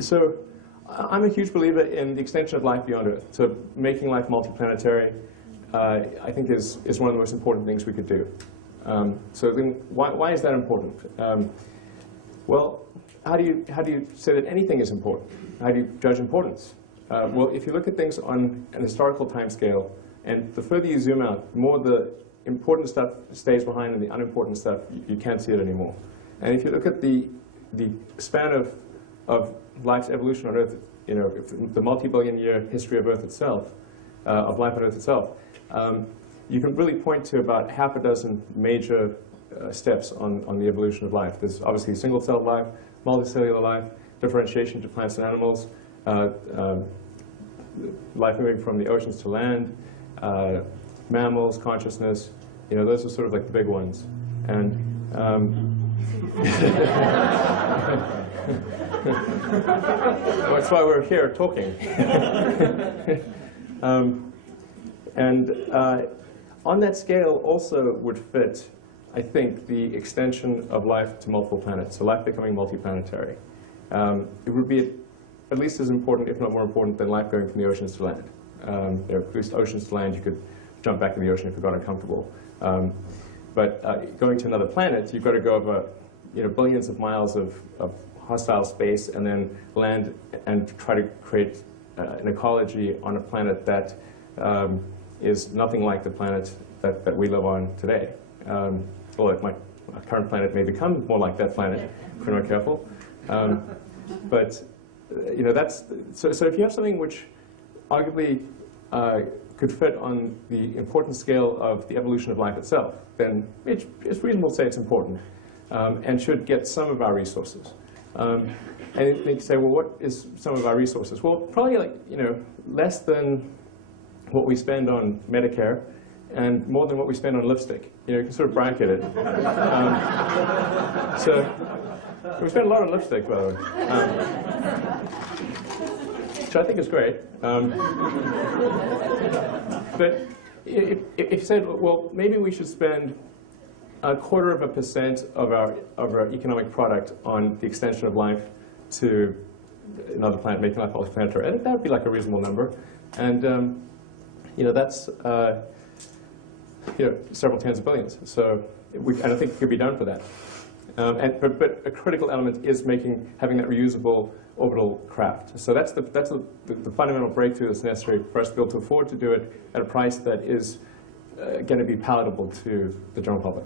So I'm a huge believer in the extension of life beyond Earth. So making life multiplanetary, I think, is one of the most important things we could do. So then why is that important? Well, how do you say that anything is important? How do you judge importance? Well, if you look at things on an historical time scale, and the further you zoom out, the more the important stuff stays behind and the unimportant stuff, you can't see it anymore. And if you look at the span of life's evolution on Earth, the multi-billion-year history of Earth itself, of life on Earth itself, you can really point to about half a dozen major steps on the evolution of life. There's obviously single-celled life, multicellular life, differentiation to plants and animals, life moving from the oceans to land, mammals, consciousness. Those are sort of like the big ones. And that's why we're here talking. On that scale also would fit, I think, the extension of life to multiple planets, so life becoming multiplanetary. It would be at least as important, if not more important, than life going from the oceans to land. At least oceans to land, you could jump back in the ocean if you got uncomfortable. But going to another planet, you've got to go over billions of miles of hostile space and then land and try to create an ecology on a planet that is nothing like the planet that we live on today. Although my current planet may become more like that planet if we're not careful. But so if you have something which arguably could fit on the important scale of the evolution of life itself, then it's reasonable to say it's important and should get some of our resources. And you say, well, what is some of our resources? Well, probably less than what we spend on Medicare and more than what we spend on lipstick. You can sort of bracket it. So we spend a lot on lipstick, by the way, which I think is great. But if you said, well, maybe we should spend 0.25% of our economic product on the extension of life to another planet, making life multiplanetary, I think that would be like a reasonable number. And that's several tens of billions. So and I think it could be done for that. But a critical element is having that reusable orbital craft. So that's the fundamental breakthrough that's necessary for us to be able to afford to do it at a price that is going to be palatable to the general public.